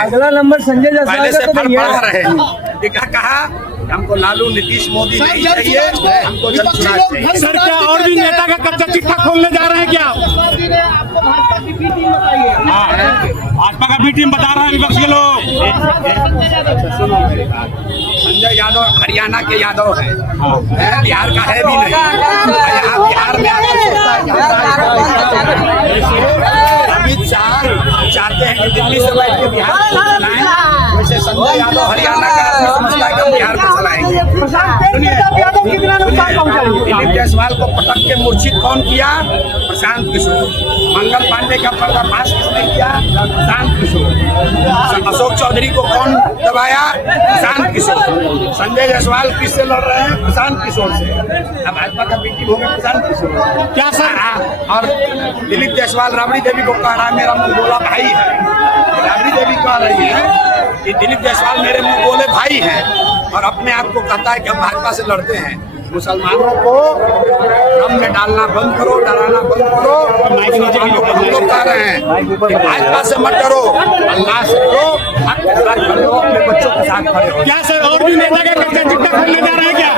अगला नंबर संजय जायसवाल पहले से का तो नहीं फड़फड़ा है। रहे हैं। ये क्या कहा, हमको लालू नीतीश मोदी नहीं चाहिए, हमको जनसुराज चाहिए। सर क्या और भी नेता का कच्चा चिट्ठा खोलने जा रहे हैं क्या? भाजपा का बी टीम बता रहा है विपक्ष के लोग। संजय यादव हरियाणा के यादव हैं, बिहार का है भी नहीं। यहाँ बिहार में आकर अमित शाह चाहते हैं कि दिल्ली से बैठ के बिहार को चलाएं, वैसे संजय यादव हरियाणा का समझता है कि बिहार को चलाएंगे। दिलीप जायसवाल को पटक के मूर्छित कौन किया? प्रशांत किशोर। मंगल पांडे का पर्दाफाश किसने किया? प्रशांत किशोर। अशोक चौधरी को कौन दबाया? प्रशांत किशोर। संजय जायसवाल किससे लड़ रहे हैं? प्रशांत किशोर से। अब भाजपा का बीटी हो गया प्रशांत किशोर। क्या सर? और दिलीप जायसवाल राबड़ी देवी को कह रहा है मेरा मुंह बोला भाई है। राबड़ी देवी कह रही है कि दिलीप जायसवाल मेरे मुंह बोले भाई हैं, और अपने आप को कहता है कि हम भाजपा से लड़ते हैं। मुसलमानों को दम में डालना बंद करो, डराना बंद करो। हम लोग कह रहे हैं कि भाजपा से मत डरो, अल्लाह से डरो, हक के साथ खड़े हो, अपने बच्चों के साथ खड़े हो। क्या सर और भी नेता का कच्चा चिट्ठा खोलने जा रहे हैं क्या?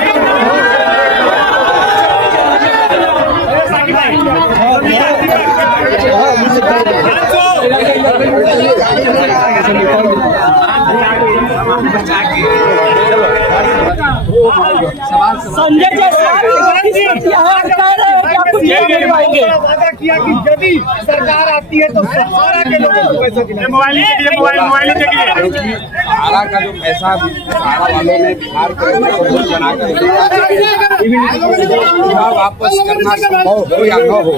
संजय जायसवाल किया कि यदि सरकार आती है तो सहारा के लोगों को पैसा दिलाएंगे। मोबाइल क्योंकि सहारा का जो पैसा सहारा वालों ने बिहार के बनाकर वापस करना संभव हो या न हो,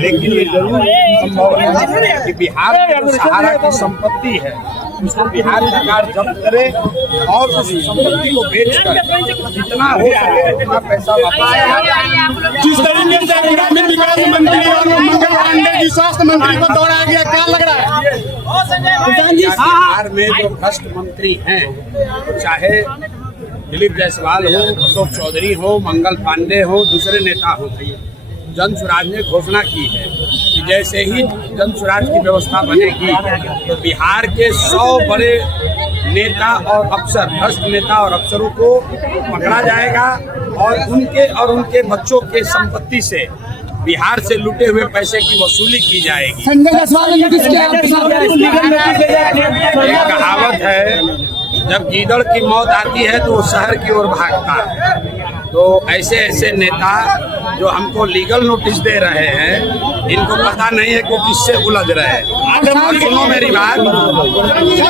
लेकिन ये जरूर संभव है कि बिहार में जो सहारा की संपत्ति है उसको बिहार सरकार जब्त करे और उस संपत्ति को बेचकर जितना हो सके उतना पैसा वापस। जिस तरीके से ग्रामीण विकास मंत्री और मंगल पांडे जी स्वास्थ्य मंत्री को दौड़ाया गया, क्या लग रहा है? बिहार में जो भ्रष्ट मंत्री हैं, चाहे दिलीप जायसवाल हो, अशोक चौधरी हो, मंगल पांडे हो, दूसरे नेता हो, जनसुराज ने घोषणा की है कि जैसे ही जनसुराज की व्यवस्था बनेगी तो बिहार के 100 बड़े नेता और अफसर, भ्रष्ट नेता और अफसरों को पकड़ा जाएगा और उनके बच्चों के संपत्ति से बिहार से लूटे हुए पैसे की वसूली की जाएगी। संजय जायसवाल एक कहावत है, जब गीदड़ की मौत आती है तो वो शहर की ओर भागता है। तो ऐसे ऐसे नेता जो हमको लीगल नोटिस दे रहे हैं, इनको पता नहीं है कि किससे उलझ रहे हैं। और सुनो मेरी बात,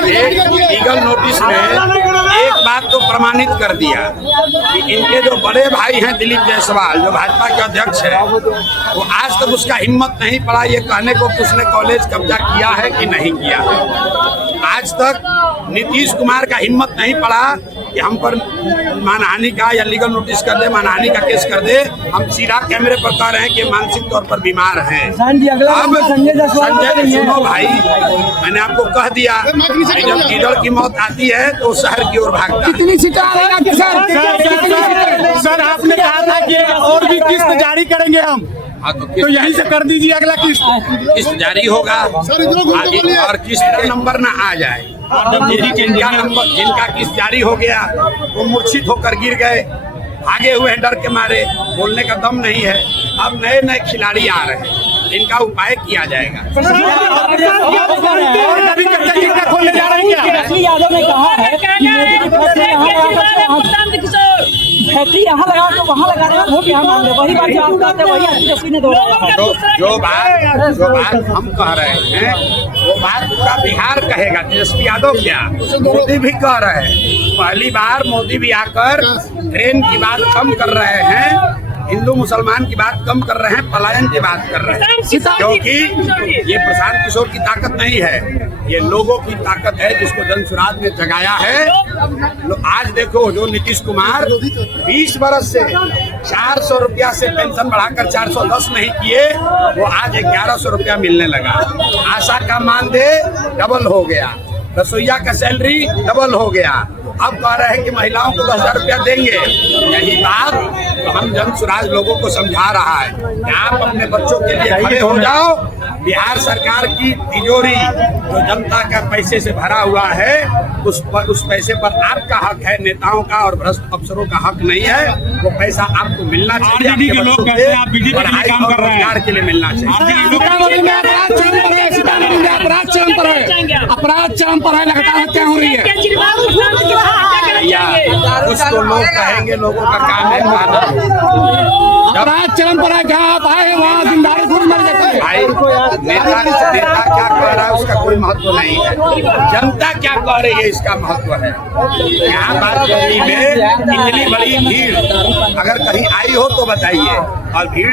एक लीगल नोटिस में एक बात तो प्रमाणित कर दिया कि इनके जो बड़े भाई हैं दिलीप जायसवाल, जो भाजपा के अध्यक्ष है, वो आज तक उसका हिम्मत नहीं पड़ा ये कहने को कि उसने कॉलेज कब्जा किया है कि नहीं किया है। आज तक नीतीश कुमार का हिम्मत नहीं पड़ा कि हम पर मानहानि का या लीगल नोटिस कर दे, मानहानि का केस कर दे। हम सीधा कैमरे पर कह रहे हैं कि मानसिक तौर पर बीमार हैं। अब संजय सुनो भाई, मैंने आपको कह दिया कि जब गीदड़ की मौत आती है तो शहर की ओर भागता है। कितनी सीटें आएगा सर आपने कहा था कि और भी किस्त जारी करेंगे हम, हाँ, तो यहीं से कर दीजिए अगला किस्त जारी होगा और किस्त का नंबर ना आ जाए। जिनका किस्त जारी हो गया वो मूर्छित होकर गिर गए, भागे हुए डर के मारे, बोलने का दम नहीं है। अब नए नए खिलाड़ी आ रहे हैं, इनका उपाय किया जाएगा। यादव ने कहा है फैक्ट्री यहाँ लगा तो वहाँ लगा रहे हैं, वोट यहाँ मांग रहे, वही बात जो आप कहते हैं वही तेजस्वी ने दोहराया। तो जो बात हम कह रहे हैं वो बात पूरा बिहार कहेगा। तेजस्वी यादव क्या, मोदी भी कह रहे हैं। पहली बार मोदी भी आकर ट्रेन की बात कम कर रहे हैं, हिंदू मुसलमान की बात कम कर रहे हैं, पलायन की बात कर रहे हैं, क्योंकि ये प्रशांत किशोर की ताकत नहीं है, ये लोगों की ताकत है जिसको जनसुराज ने जगाया है। आज देखो, जो नीतीश कुमार 20 बरस से 400 रुपया से पेंशन बढ़ाकर 410 नहीं किए, वो आज 1100 रुपया मिलने लगा। आशा का मानदेय डबल हो गया, रसोईया का सैलरी डबल हो गया। अब कह रहे हैं कि महिलाओं को 10,000 रुपया देंगे। यही बात तो हम जन स्वराज लोगों को समझा रहा है कि आप अपने बच्चों के लिए खड़े हो जाओ। बिहार सरकार की तिजोरी जो जनता का पैसे से भरा हुआ है, उस पैसे पर आपका हक है, नेताओं का और भ्रष्ट अफसरों का हक नहीं है। वो पैसा आपको मिलना चाहिए, आरजेडी के लोग कहते हैं आप बीजेपी के लिए पढ़ाई काम और कर रहे हैं। रोजगार के लिए मिलना चाहिए। सीतामढ़ी में अपराध चरम पर है, सीतामढ़ी में अपराध चरम पर है, अपराध चरम पर है, लगातार हत्या हो रही है। या कुछ तो लोग कहेंगे, लोगों का काम है कहना। अपराध चरम पर है, जहाँ आप आए वहाँ जिंदाड़ी खुद मर जाते हैं। भाई नेता क्या कह रहा है उसका कोई महत्व नहीं है, जनता क्या कह रही है इसका महत्व है। यहाँ बात दिल्ली में इतनी बड़ी भीड़ अगर कहीं आई हो तो बताइए, और भीड़